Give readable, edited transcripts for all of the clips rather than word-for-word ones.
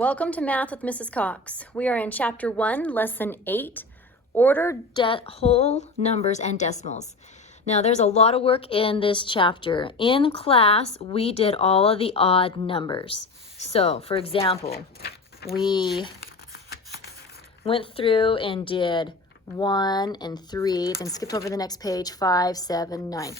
Welcome to Math with Mrs. Cox. We are in Chapter 1, Lesson 8, Order Whole Numbers and Decimals. Now, there's a lot of work in this chapter. In class, we did all of the odd numbers. So, for example, we went through and did 1 and 3, then skipped over the next page, 5, 7, 9.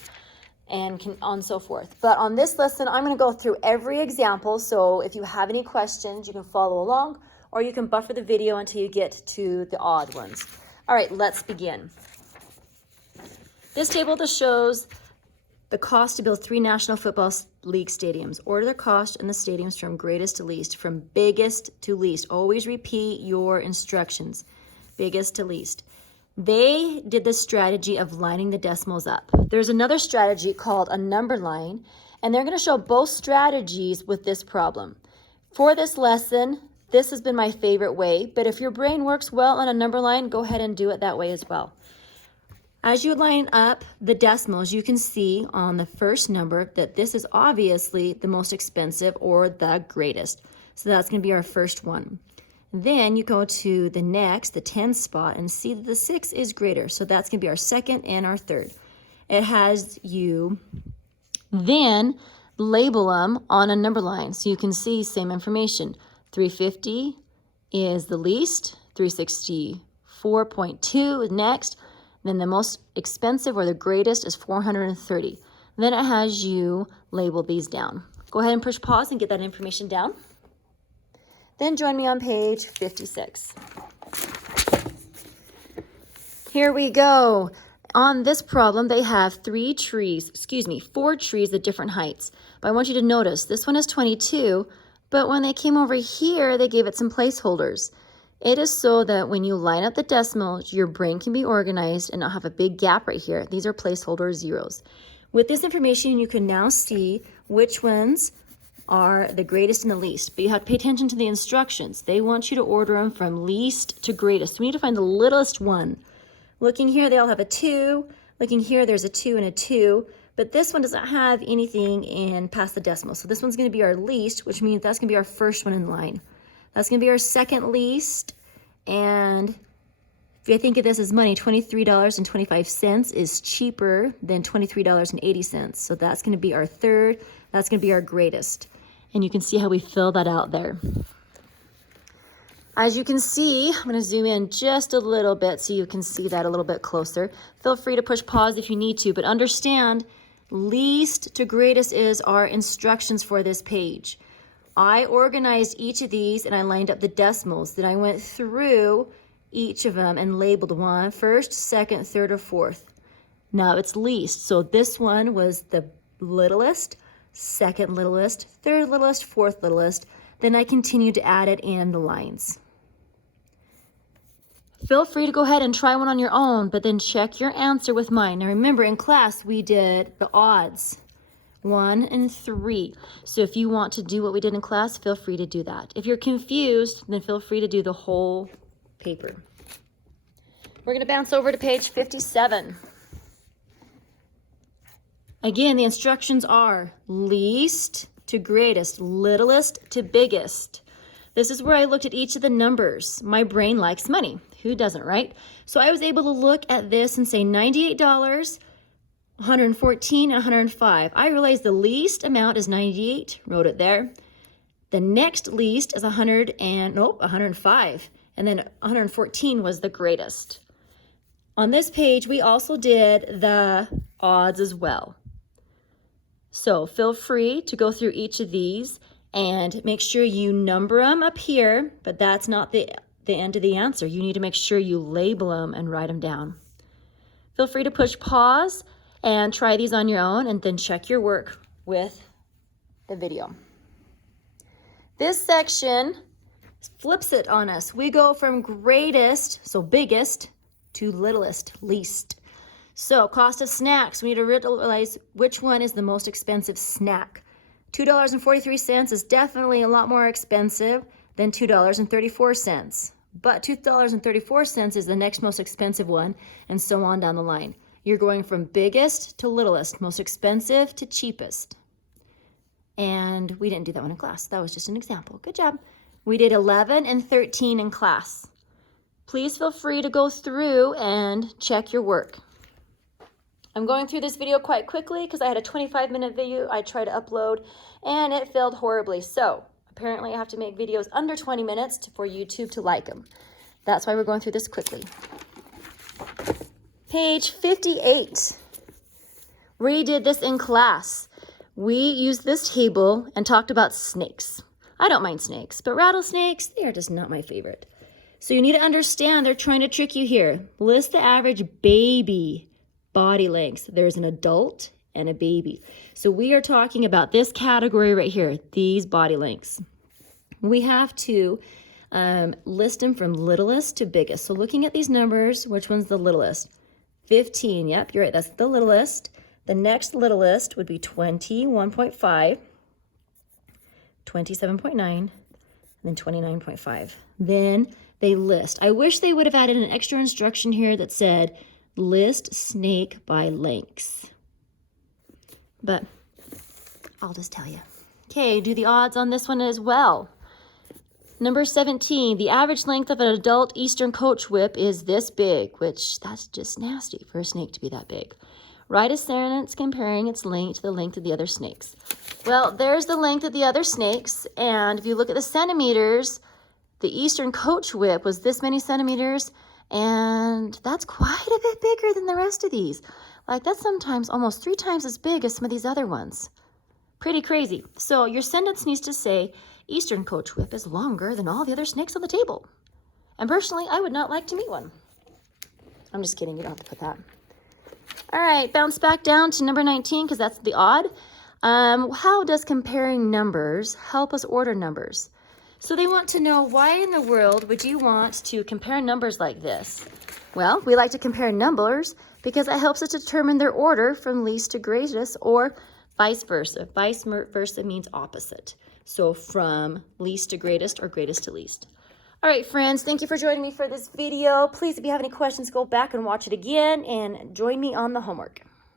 And on so forth. But on this lesson, I'm going to go through every example. So if you have any questions, you can follow along, or you can buffer the video until you get to the odd ones. All right, let's begin. This table just shows the cost to build 3 National Football League stadiums. Order the cost in the stadiums from greatest to least, from biggest to least. Always repeat your instructions, biggest to least. They did the strategy of lining the decimals up. There's another strategy called a number line, and they're going to show both strategies with this problem. For this lesson, this has been my favorite way, but if your brain works well on a number line, go ahead and do it that way as well. As you line up the decimals, you can see on the first number that this is obviously the most expensive or the greatest. So that's going to be our first one. Then you go to the next, the 10 spot, and see that the 6 is greater. So that's going to be our second and our third. It has you then label them on a number line. So you can see same information. 350 is the least. 364.2 is next. Then the most expensive or the greatest is 430. Then it has you label these down. Go ahead and push pause and get that information down. Then join me on page 56. Here we go. On this problem, they have 4 trees at different heights. But I want you to notice, this one is 22, but when they came over here, they gave it some placeholders. It is so that when you line up the decimals, your brain can be organized and not have a big gap right here. These are placeholder zeros. With this information, you can now see which ones are the greatest and the least, but you have to pay attention to the instructions. They want you to order them from least to greatest. We need to find the littlest one. Looking here, they all have a 2. Looking here, there's a 2 and a 2, but this one doesn't have anything in past the decimal. So this one's going to be our least, which means that's going to be our first one in line. That's going to be our second least, and if you think of this as money, $23.25 is cheaper than $23.80. So that's going to be our third. That's going to be our greatest. And you can see how we fill that out there. As you can see, I'm going to zoom in just a little bit so you can see that a little bit closer. Feel free to push pause if you need to, but understand least to greatest is our instructions for this page. I organized each of these and I lined up the decimals. Then I went through each of them and labeled one, first, second, third, or fourth. Now it's least. So this one was the littlest, second littlest, third littlest, fourth littlest. Then I continued to add it in the lines. Feel free to go ahead and try one on your own, but then check your answer with mine. Now remember, in class we did the odds, 1 and 3. So if you want to do what we did in class, feel free to do that. If you're confused, then feel free to do the whole paper. We're going to bounce over to page 57. Again, the instructions are least to greatest, littlest to biggest. This is where I looked at each of the numbers. My brain likes money. Who doesn't, right? So I was able to look at this and say $98, $114, and $105. I realized the least amount is 98, wrote it there. The next least is 105, and then 114 was the greatest. On this page, we also did the odds as well. So feel free to go through each of these and make sure you number them up here, but that's not the end of the answer. You need to make sure you label them and write them down. Feel free to push pause and try these on your own and then check your work with the video. This section flips it on us. We go from greatest, so biggest, to littlest, least. So cost of snacks, we need to realize which one is the most expensive snack. $2.43 is definitely a lot more expensive than $2.34. But $2.34 is the next most expensive one, and so on down the line. You're going from biggest to littlest, most expensive to cheapest. And we didn't do that one in class. That was just an example. Good job. We did 11 and 13 in class. Please feel free to go through and check your work. I'm going through this video quite quickly because I had a 25-minute video I tried to upload and it failed horribly. So apparently I have to make videos under 20 minutes for YouTube to like them. That's why we're going through this quickly. Page 58. We did this in class. We used this table and talked about snakes. I don't mind snakes, but rattlesnakes, they are just not my favorite. So you need to understand they're trying to trick you here. List the average baby body lengths. There's an adult and a baby. So we are talking about this category right here, these body lengths. We have to list them from littlest to biggest. So looking at these numbers, which one's the littlest? 15, yep, you're right, that's the littlest. The next littlest would be 21.5, 27.9, and then 29.5. Then they list. I wish they would have added an extra instruction here that said, list snake by lengths. But I'll just tell you. Okay, do the odds on this one as well. Number 17, the average length of an adult eastern coach whip is this big, which that's just nasty for a snake to be that big. Write a sentence comparing its length to the length of the other snakes. Well, there's the length of the other snakes, and if you look at the centimeters, the eastern coach whip was this many centimeters, and that's quite a bit bigger than the rest of these. Like that's sometimes almost 3 times as big as some of these other ones. Pretty crazy. So your sentence needs to say, Eastern coach whip is longer than all the other snakes on the table. And personally, I would not like to meet one. I'm just kidding, you don't have to put that. All right, bounce back down to number 19 because that's the odd. How does comparing numbers help us order numbers? So they want to know, why in the world would you want to compare numbers like this? Well, we like to compare numbers because it helps us determine their order from least to greatest, or vice versa. Vice versa means opposite. So from least to greatest or greatest to least. All right, friends, thank you for joining me for this video. Please, if you have any questions, go back and watch it again and join me on the homework.